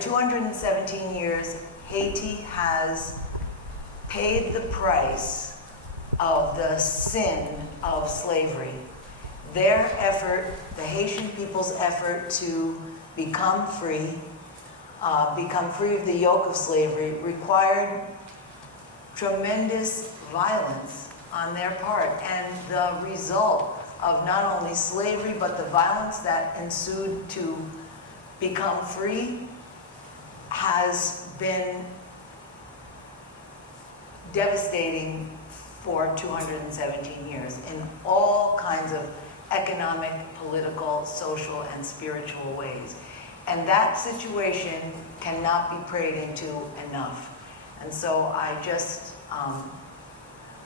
217 years, Haiti has paid the price of the sin of slavery. Their effort, the Haitian people's effort to become free of the yoke of slavery, required tremendous violence on their part. And the result of not only slavery, but the violence that ensued to become free has been devastating for 217 years in all kinds of economic, political, social, and spiritual ways. And that situation cannot be prayed into enough. And so I just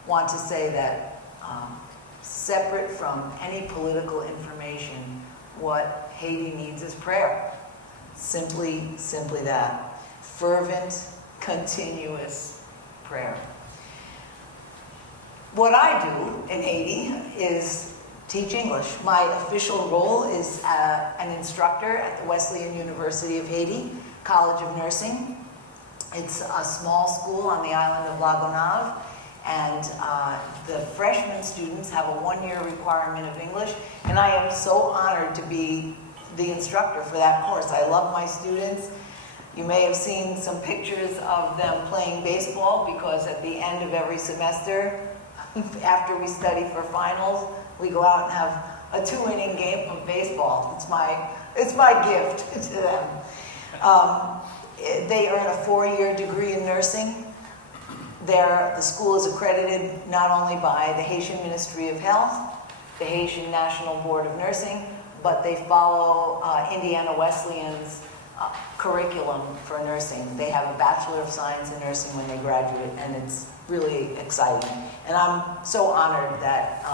want to say that separate from any political information, what Haiti needs is prayer. Simply that. Fervent, continuous prayer. What I do in Haiti is teach English. My official role is an instructor at the Wesleyan University of Haiti, College of Nursing. It's a small school on the island of La Gonave, and the freshman students have a one-year requirement of English, and I am so honored to be the instructor for that course. I love my students. You may have seen some pictures of them playing baseball, because at the end of every semester, after we study for finals, we go out and have a 2-inning game of baseball. It's my gift to them. They earn a 4-year degree in nursing. The school is accredited not only by the Haitian Ministry of Health, the Haitian National Board of Nursing, but they follow Indiana Wesleyan's curriculum for nursing. They have a Bachelor of Science in Nursing when they graduate, and it's really exciting. And I'm so honored that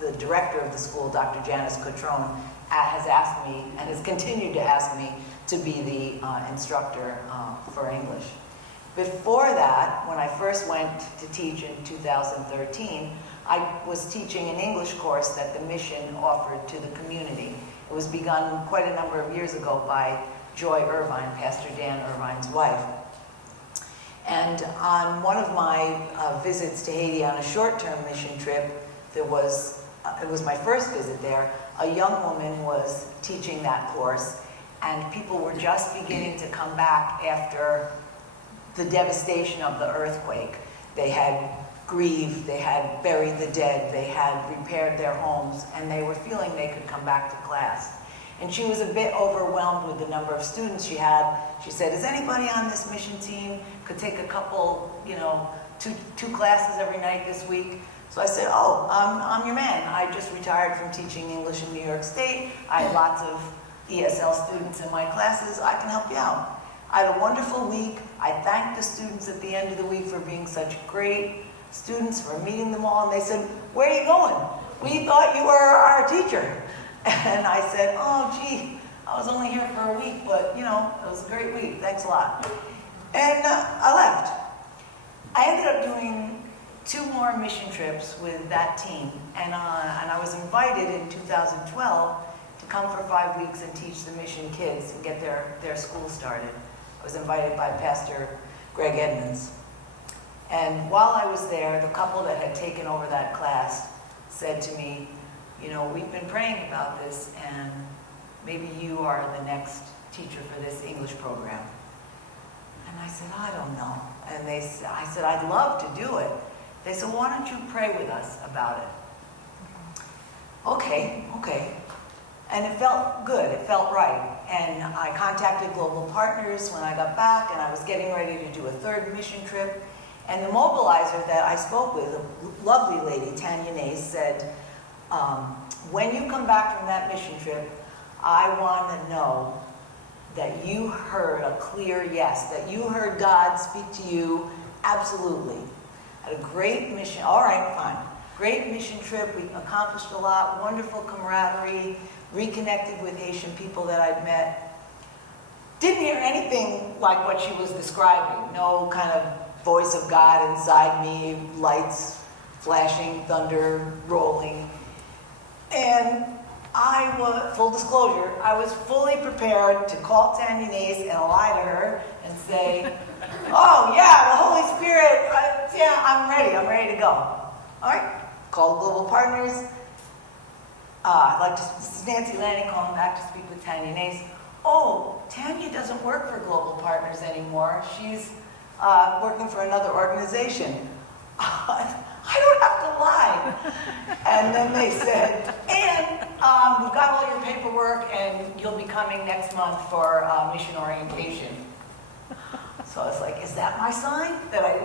the director of the school, Dr. Janice Cotrone, has asked me, and has continued to ask me, to be the instructor for English. Before that, when I first went to teach in 2013, I was teaching an English course that the mission offered to the community. It was begun quite a number of years ago by Joy Irvine, Pastor Dan Irvine's wife. And on one of my visits to Haiti on a short-term mission trip, it was my first visit there, a young woman was teaching that course, and people were just beginning to come back after the devastation of the earthquake. They had grieved, they had buried the dead, they had repaired their homes, and they were feeling they could come back to class. And she was a bit overwhelmed with the number of students she had. She said, is anybody on this mission team could take a couple, two classes every night this week? So I said, oh, I'm your man. I just retired from teaching English in New York State. I had lots of ESL students in my classes. I can help you out. I had a wonderful week. I thanked the students at the end of the week for being such great students, for meeting them all. And they said, where are you going? We thought you were our teacher. And I said, oh, gee, I was only here for a week, but, it was a great week. Thanks a lot. And I left. I ended up doing 2 more mission trips with that team. And I was invited in 2012 to come for 5 weeks and teach the mission kids and get their school started. I was invited by Pastor Greg Edmonds. And while I was there, the couple that had taken over that class said to me, we've been praying about this, and maybe you are the next teacher for this English program. And I said, I don't know. And I said, I'd love to do it. They said, why don't you pray with us about it? Okay. And it felt good, it felt right. And I contacted Global Partners when I got back, and I was getting ready to do a 3rd mission trip. And the mobilizer that I spoke with, a lovely lady, Tanya Nace, said, when you come back from that mission trip, I want to know that you heard a clear yes, that you heard God speak to you absolutely. Had a great mission, all right, fine. Great mission trip, we accomplished a lot, wonderful camaraderie, reconnected with Haitian people that I'd met. Didn't hear anything like what she was describing, no kind of voice of God inside me, lights flashing, thunder rolling. And I was, full disclosure, I was fully prepared to call Tanya Nace and lie to her and say, oh yeah, the Holy Spirit, yeah, I'm ready to go. All right, called Global Partners. I'd like to, this is Nancy Lanni calling back to speak with Tanya Nace. Oh, Tanya doesn't work for Global Partners anymore. She's working for another organization. I don't have to lie. And then they said, and we've got all your paperwork and you'll be coming next month for mission orientation. So I was like, is that my sign that I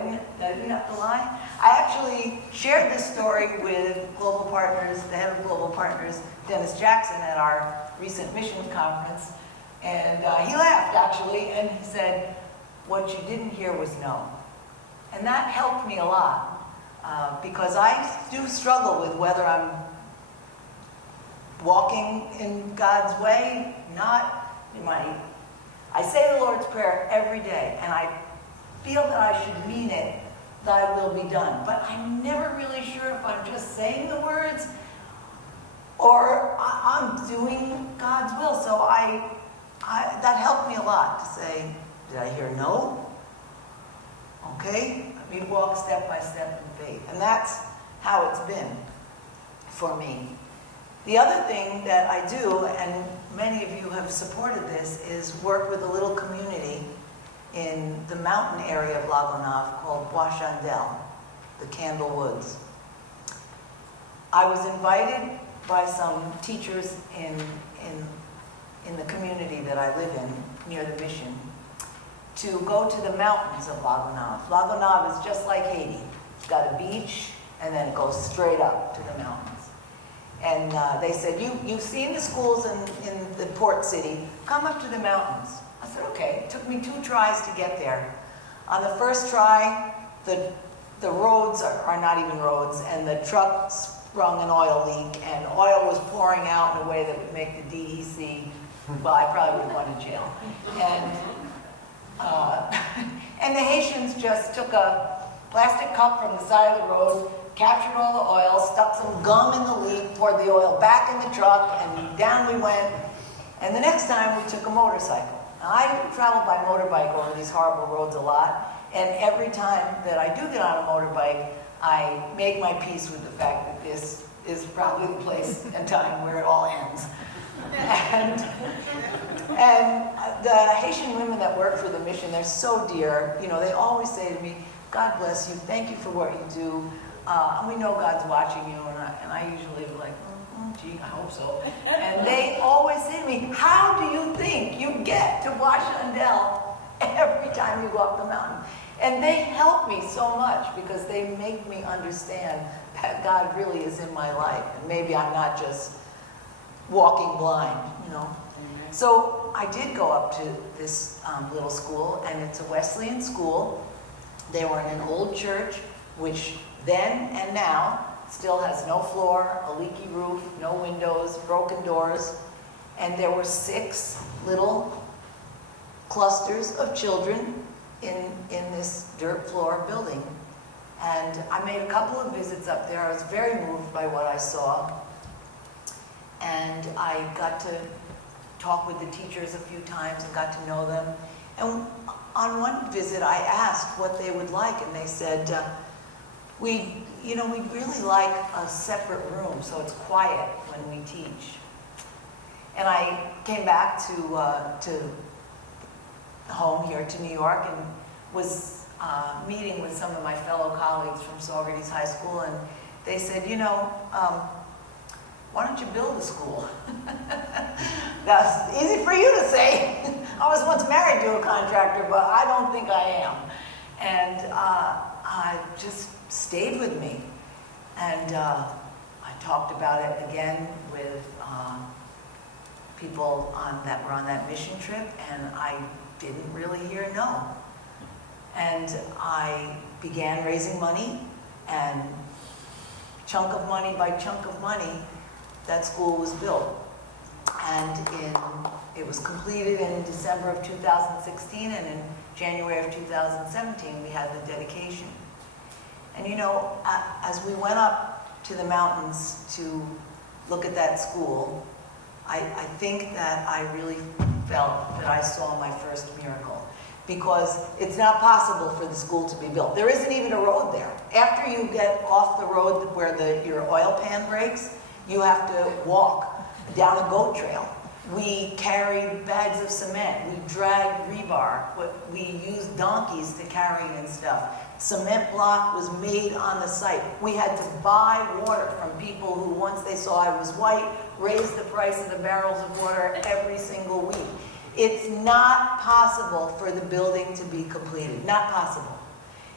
didn't have to lie? I actually shared this story with Global Partners, the head of Global Partners, Dennis Jackson, at our recent missions conference. And he laughed, actually, and he said, what you didn't hear was no. And that helped me a lot, because I do struggle with whether I'm walking in God's way, not in my... I say the Lord's Prayer every day, and I feel that I should mean it, thy will be done. But I'm never really sure if I'm just saying the words or I'm doing God's will. So that helped me a lot to say, did I hear no? Okay, let me walk step by step in faith. And that's how it's been for me. The other thing that I do, and many of you have supported this, is work with a little community in the mountain area of Lagonave called Bois Chandel, the Candle Woods. I was invited by some teachers in the community that I live in, near the mission, to go to the mountains of Lagonave. Lagonave is just like Haiti. It's got a beach, and then it goes straight up to the mountains. And they said, you've seen the schools in the port city, come up to the mountains. I said, okay. It took me 2 tries to get there. On the first try, the roads are not even roads, and the truck sprung an oil leak, and oil was pouring out in a way that would make the DEC, well, I probably would have gone to jail. And the Haitians just took a plastic cup from the side of the road, captured all the oil, stuck some gum in the leak, poured the oil back in the truck, and down we went. And the next time we took a motorcycle. Now, I travel by motorbike over these horrible roads a lot, and every time that I do get on a motorbike, I make my peace with the fact that this is probably the place and time where it all ends. And the Haitian women that work for the mission, they're so dear. You know, they always say to me, God bless you, thank you for what you do. We know God's watching you, and I usually am like, gee, I hope so. And they always say to me, how do you think you get to Bois Chandel every time you go up the mountain? And they help me so much because they make me understand that God really is in my life. And maybe I'm not just walking blind, you know. So I did go up to this little school, and it's a Wesleyan school. They were in an old church, which then and now still has no floor, a leaky roof, no windows, broken doors. And there were 6 little clusters of children in this dirt floor building. And I made a couple of visits up there. I was very moved by what I saw. And I got to talk with the teachers a few times and got to know them. And on one visit, I asked what they would like, and they said, we'd really like a separate room so it's quiet when we teach. And I came back to home here to New York and was meeting with some of my fellow colleagues from Saugerties High School, and they said, why don't you build a school? That's easy for you to say. I was once married to a contractor, but I don't think I am. And I just stayed with me. And I talked about it again with people that were on that mission trip, and I didn't really hear no. And I began raising money, and chunk of money by chunk of money, that school was built. And it was completed in December of 2016, and in January of 2017, we had the dedication. And as we went up to the mountains to look at that school, I think that I really felt that I saw my first miracle, because it's not possible for the school to be built. There isn't even a road there. After you get off the road where your oil pan breaks, you have to walk down a goat trail. We carried bags of cement. We dragged rebar. We used donkeys to carry and stuff. Cement block was made on the site. We had to buy water from people who, once they saw I was white, raised the price of the barrels of water every single week. It's not possible for the building to be completed. Not possible.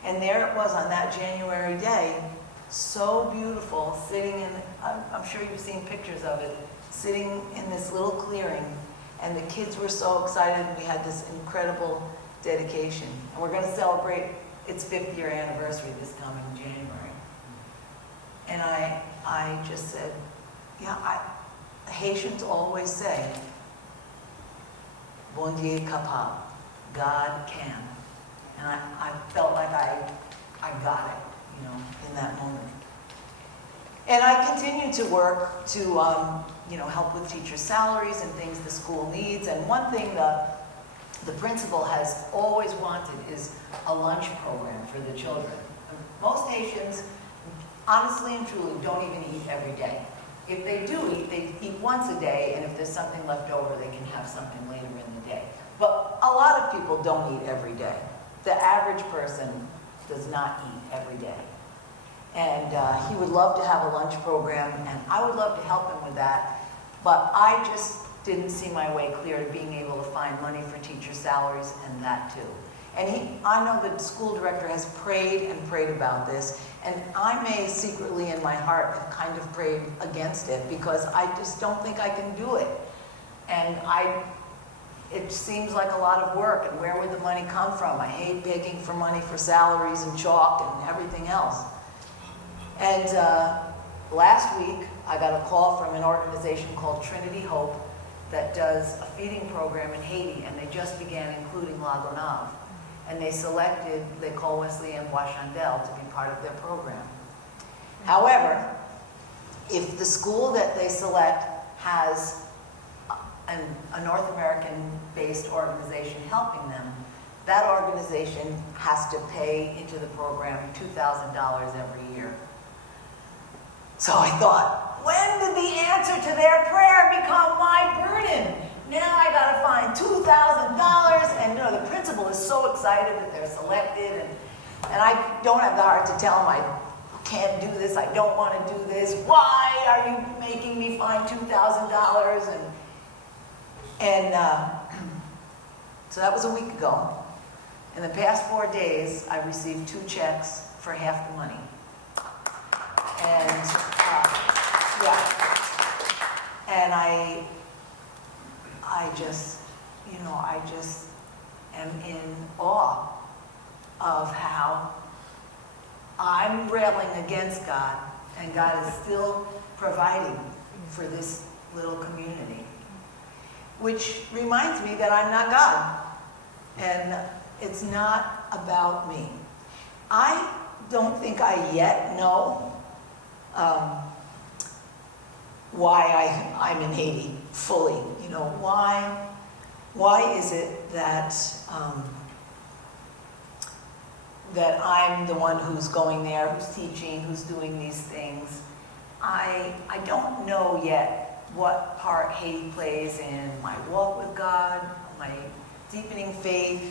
And there it was on that January day, so beautiful, sitting in, I'm sure you've seen pictures of it, sitting in this little clearing, and the kids were so excited, and we had this incredible dedication. And we're going to celebrate its 5th year anniversary this coming January. And I just said, yeah, Haitians always say, bon Dieu capable, God can. And I felt like I got it, you know, in that moment. And I continue to work to, you know, help with teacher salaries and things the school needs. And one thing the principal has always wanted is a lunch program for the children. Most Haitians, honestly and truly, don't even eat every day. If they do eat, they eat once a day, and if there's something left over, they can have something later in the day. But a lot of people don't eat every day. The average person does not eat every day. And he would love to have a lunch program, and I would love to help him with that, but I just didn't see my way clear to being able to find money for teacher salaries and that too. And I know the school director has prayed and prayed about this, and I may secretly in my heart have kind of prayed against it, because I just don't think I can do it. And it seems like a lot of work, and where would the money come from? I hate begging for money for salaries and chalk and everything else. And last week, I got a call from an organization called Trinity Hope that does a feeding program in Haiti, and they just began including La Gonave. And they selected L'École Wesleyan Bois Chandel to be part of their program. However, if the school that they select has a North American-based organization helping them, that organization has to pay into the program $2,000 every year. So I thought, when did the answer to their prayer become my burden? Now I gotta find $2,000, and you know, the principal is so excited that they're selected, and I don't have the heart to tell him I can't do this, I don't want to do this, why are you making me find $2,000? And so that was a week ago. In the past 4 days, I received 2 checks for half the money. And yeah, and I just, you know, I just am in awe of how I'm railing against God, and God is still providing for this little community. Which reminds me that I'm not God, and it's not about me. I don't think I yet know why I'm in Haiti fully. You know, why is it that that I'm the one who's going there, who's teaching, who's doing these things? I don't know yet what part Haiti plays in my walk with God, my deepening faith.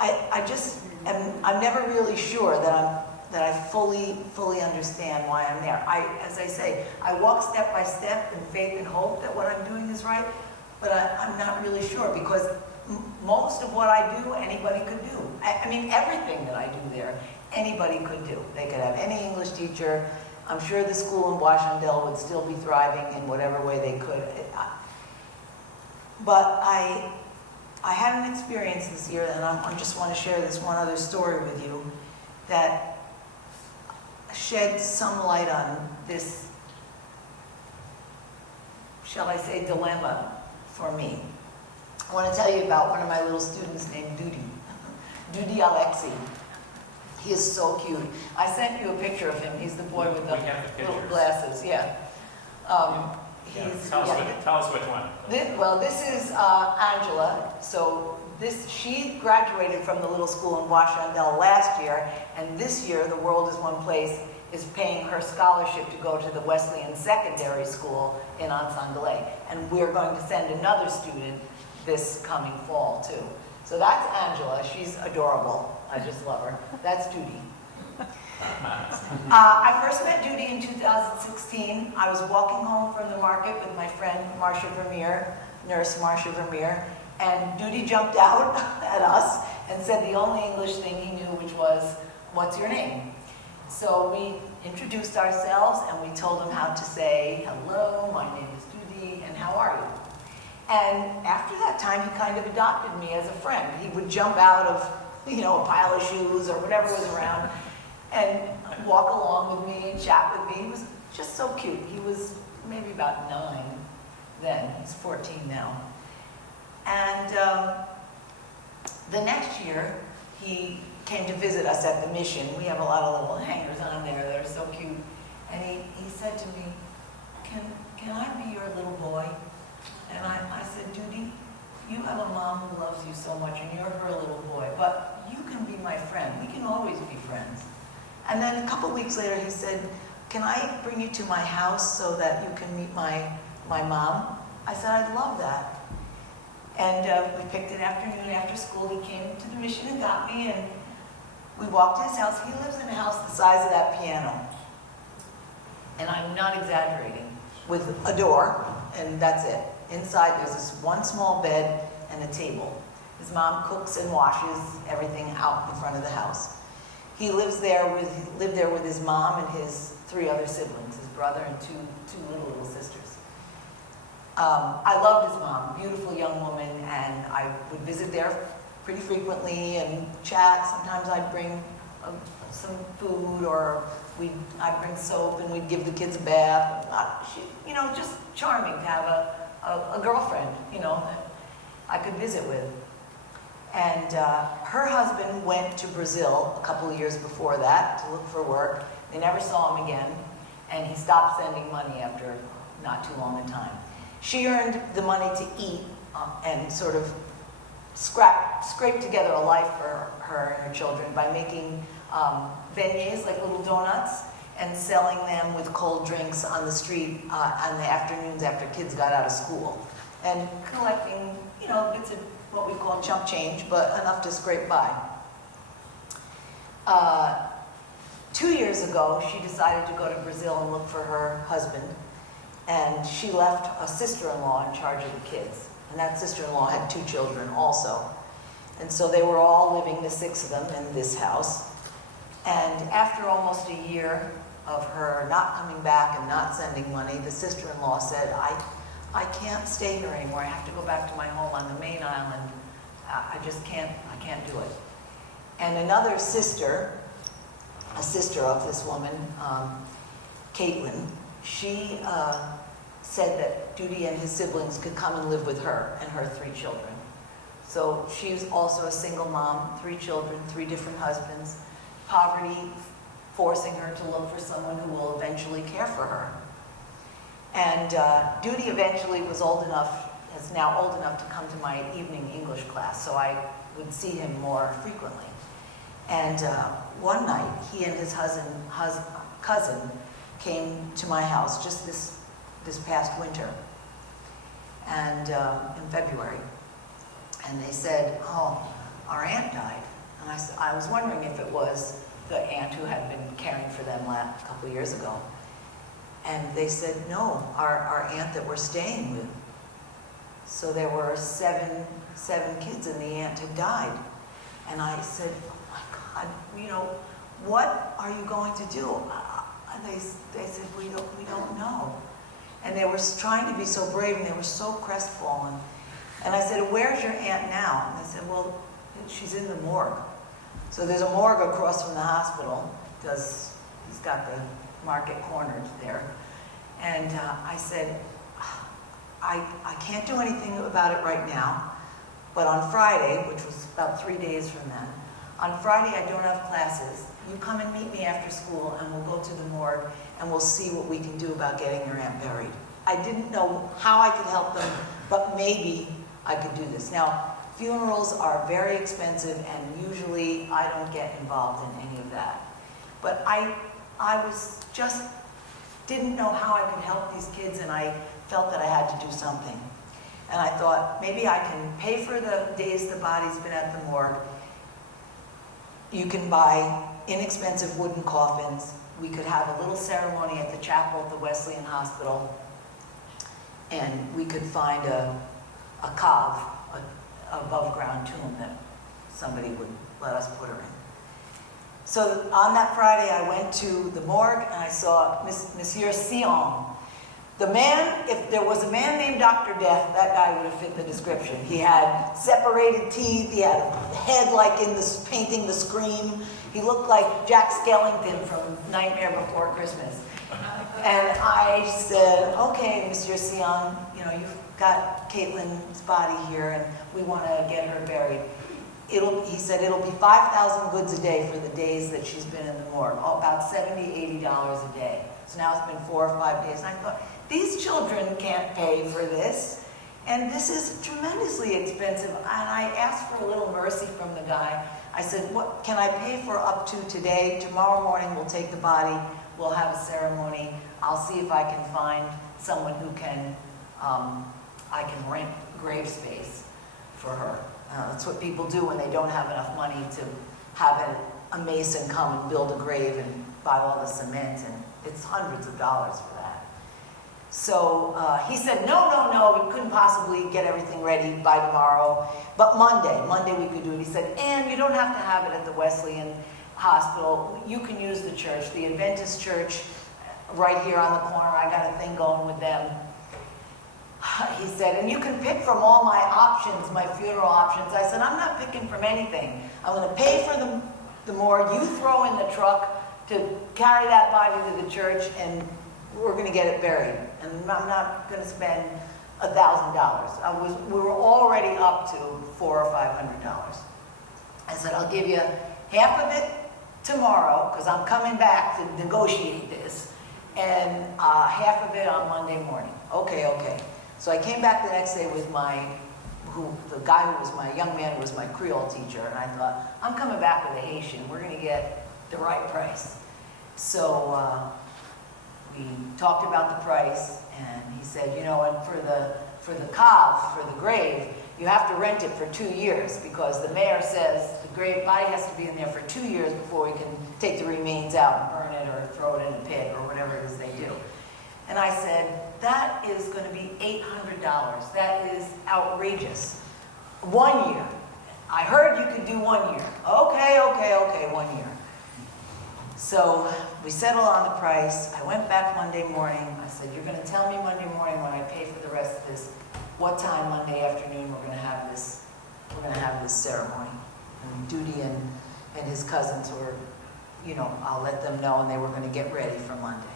I'm never really sure that I fully understand why I'm there. As I say, I walk step by step in faith and hope that what I'm doing is right, but I'm not really sure, because most of what I do, anybody could do. I mean, everything that I do there, anybody could do. They could have any English teacher. I'm sure the school in Bois Chandel would still be thriving in whatever way they could. But I had an experience this year, and I just want to share this one other story with you that shed some light on this, shall I say, dilemma for me. I want to tell you about one of my little students named Dudi Alexi. He is so cute. I sent you a picture of him. He's the boy with the little glasses, yeah. Yeah, he's, tell us which one. Well, this is Angela. So she graduated from the little school in Washandell last year, and this year, The World is One Place is paying her scholarship to go to the Wesleyan Secondary School in Ensemble. And we're going to send another student this coming fall, too. So that's Angela. She's adorable. I just love her. That's Judy. I first met Judy in 2016. I was walking home from the market with my friend Marcia Vermeer, nurse Marcia Vermeer, and Judy jumped out at us and said the only English thing he knew, which was, "What's your name?" So we introduced ourselves and we told him how to say, "Hello, my name is Judy, and how are you?" And after that time, he kind of adopted me as a friend. He would jump out of, a pile of shoes or whatever was around and walk along with me and chat with me. He was just so cute. He was maybe about 9 then. He's 14 now. And the next year, he came to visit us at the mission. We have a lot of little hangers on there that are so cute. And he said to me, can I be your little boy? And I said, Judy, you have a mom who loves you so much, and you're her little boy, but you can be my friend. We can always be friends. And then a couple weeks later, he said, can I bring you to my house so that you can meet my mom? I said, I'd love that. And we picked an afternoon after school. He came to the mission and got me, and we walked to his house. He lives in a house the size of that piano. And I'm not exaggerating, with a door, and that's it. Inside, there's this one small bed and a table. His mom cooks and washes everything out in front of the house. He lived there with his mom and his 3 other siblings, his brother and two little sisters. I loved his mom, beautiful young woman, and I would visit there pretty frequently and chat. Sometimes I'd bring some food, or I'd bring soap, and we'd give the kids a bath. Just charming to have a girlfriend, that I could visit with. And her husband went to Brazil a couple of years before that to look for work. They never saw him again, and he stopped sending money after not too long a time. She earned the money to eat and sort of scrape together a life for her and her children by making beignets, like little donuts, and selling them with cold drinks on the street on the afternoons after kids got out of school, and collecting, bits of what we call chump change, but enough to scrape by. 2 years ago, she decided to go to Brazil and look for her husband, and she left a sister-in-law in charge of the kids, and that sister-in-law had 2 children also. And so they were all living, the 6 of them, in this house. And after almost a year of her not coming back and not sending money, the sister-in-law said, I can't stay here anymore. I have to go back to my home on the main island. I can't do it. And another sister, a sister of this woman, Caitlin, she said that Judy and his siblings could come and live with her and her 3 children. So she's also a single mom, 3 children, 3 different husbands, poverty forcing her to look for someone who will eventually care for her. And Judy eventually is now old enough to come to my evening English class, so I would see him more frequently. And one night, he and his cousin came to my house just this past winter, and in February. And they said, oh, our aunt died. And I was wondering if it was the aunt who had been caring for them a couple of years ago. And they said, no, our aunt that we're staying with. So there were seven kids, and the aunt had died. And I said, oh my God, what are you going to do? And they said, we don't know. And they were trying to be so brave, and they were so crestfallen. And I said, where's your aunt now? And they said, well, she's in the morgue. So there's a morgue across from the hospital. He's got the market cornered there. And I said, I can't do anything about it right now, but on Friday, which was about 3 days from then, on Friday I don't have classes. You come and meet me after school, and we'll go to the morgue, and we'll see what we can do about getting your aunt buried. I didn't know how I could help them, but maybe I could do this. Now, funerals are very expensive, and usually I don't get involved in any of that. But I was just didn't know how I could help these kids, and I felt that I had to do something. And I thought, maybe I can pay for the days the body's been at the morgue. You can buy inexpensive wooden coffins. We could have a little ceremony at the chapel at the Wesleyan Hospital, and we could find a cave, an above-ground tomb that somebody would let us put her in. So on that Friday, I went to the morgue, and I saw Monsieur Sion. The man, if there was a man named Dr. Death, that guy would have fit the description. He had separated teeth, he had a head like in this painting The Scream. He looked like Jack Skellington from Nightmare Before Christmas. And I said, okay, Monsieur Sion, you know, you've got Caitlin's body here, and we want to get her buried. He said it'll be 5,000 goods a day for the days that she's been in the morgue, about $70, $80 a day. So now it's been 4 or 5 days. And I thought, these children can't pay for this, and this is tremendously expensive. And I asked for a little mercy from the guy. I said, what can I pay for up to today? Tomorrow morning we'll take the body, we'll have a ceremony. I'll see if I can find someone who can, I can rent grave space for her. That's what people do when they don't have enough money to have a mason come and build a grave and buy all the cement, and it's hundreds of dollars for that. So he said, no, we couldn't possibly get everything ready by tomorrow, but Monday we could do it. He said, and you don't have to have it at the Wesleyan Hospital. You can use the church, the Adventist church right here on the corner. I got a thing going with them. He said, and you can pick from all my options, my funeral options. I said, I'm not picking from anything. I'm going to pay for the morgue. You throw in the truck to carry that body to the church, and we're going to get it buried. And I'm not going to spend $1,000. We were already up to $400 or $500. I said, I'll give you half of it tomorrow, because I'm coming back to negotiate this, and half of it on Monday morning. Okay. So I came back the next day with the guy who was my young man who was my Creole teacher, and I thought, I'm coming back with a Haitian. We're going to get the right price. So we talked about the price, and he said, you know, and for the cave, for the grave, you have to rent it for 2 years, because the mayor says the grave body has to be in there for 2 years before we can take the remains out and burn it or throw it in a pit or whatever it is they do. And I said, that is going to be $800. That is outrageous. 1 year. I heard you could do 1 year. Okay, 1 year. So we settled on the price. I went back Monday morning. I said, you're going to tell me Monday morning when I pay for the rest of this, what time Monday afternoon we're going to have this ceremony. And Duty and his cousins were, you know, I'll let them know, and they were going to get ready for Monday.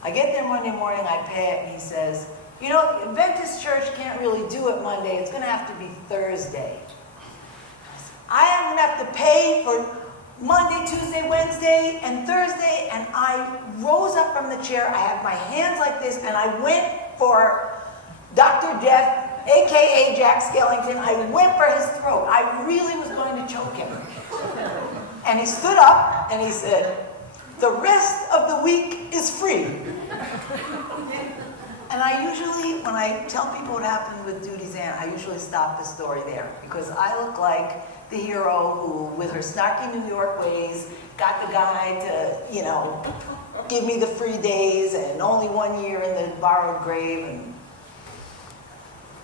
I get there Monday morning, I pay it, and he says, you know, the Adventist church can't really do it Monday. It's going to have to be Thursday. I am going to have to pay for Monday, Tuesday, Wednesday, and Thursday. And I rose up from the chair. I had my hands like this, and I went for Dr. Death, a.k.a. Jack Skellington. I went for his throat. I really was going to choke him. And he stood up, and he said, the rest of the week is free. And I usually, when I tell people what happened with Duty's aunt, I usually stop the story there, because I look like the hero who, with her snarky New York ways, got the guy to, you know, give me the free days and only 1 year in the borrowed grave. And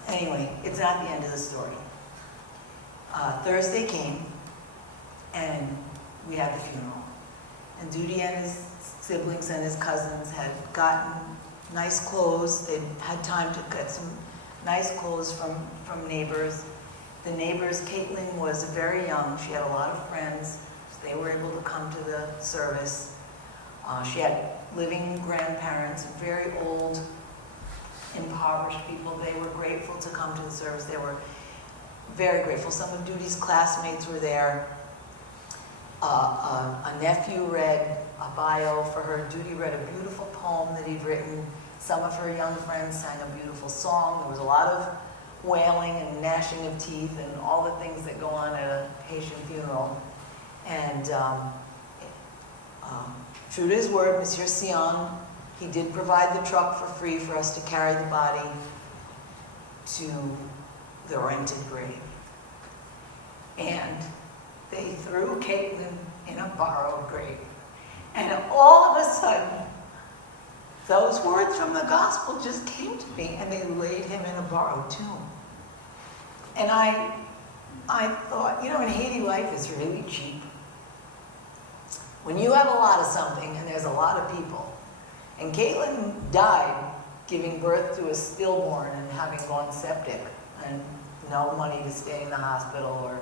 anyway, it's not the end of the story. Thursday came, and we had the funeral. And Duty and his siblings and his cousins had gotten nice clothes. They'd had time to get some nice clothes from neighbors. The neighbors, Caitlin was very young. She had a lot of friends. So they were able to come to the service. She had living grandparents, very old, impoverished people. They were grateful to come to the service. They were very grateful. Some of Duty's classmates were there. A nephew read a bio for her. Duty read a beautiful poem that he'd written Some of her young friends sang a beautiful song. There was a lot of wailing and gnashing of teeth and all the things that go on at a Haitian funeral. And true to his word, Monsieur Sion, he did provide the truck for free for us to carry the body to the rented grave. And they threw Caitlin in a borrowed grave. And all of a sudden, those words from the gospel just came to me, and they laid him in a borrowed tomb. And I thought, you know, in Haiti, life is really cheap. When you have a lot of something and there's a lot of people, and Caitlin died giving birth to a stillborn and having gone septic and no money to stay in the hospital or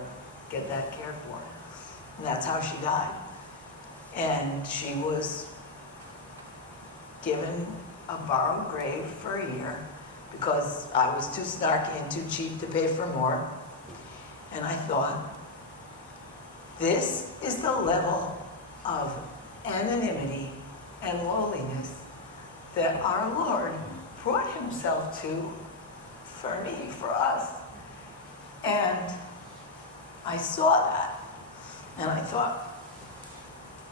get that cared for. And that's how she died. And she was given a borrowed grave for a year because I was too snarky and too cheap to pay for more. And I thought, this is the level of anonymity and lowliness that our Lord brought himself to for me, for us. And I saw that, and I thought,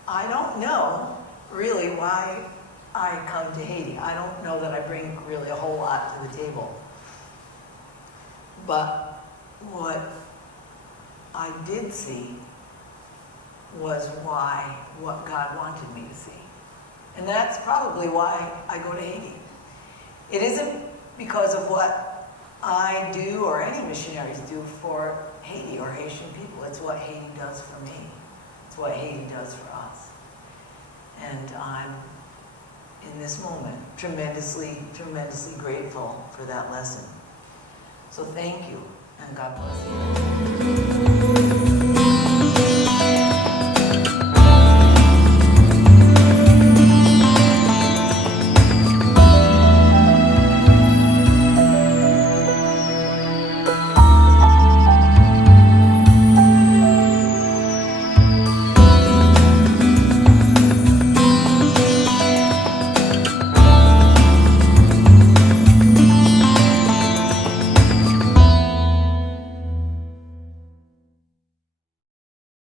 I don't know really why I come to Haiti. I don't know that I bring really a whole lot to the table. But what I did see was what God wanted me to see. And that's probably why I go to Haiti. It isn't because of what I do or any missionaries do for Haiti or Haitian people. It's what Haiti does for me. It's what Haiti does for us. And I'm, in this moment, tremendously, tremendously grateful for that lesson. So thank you, and God bless you.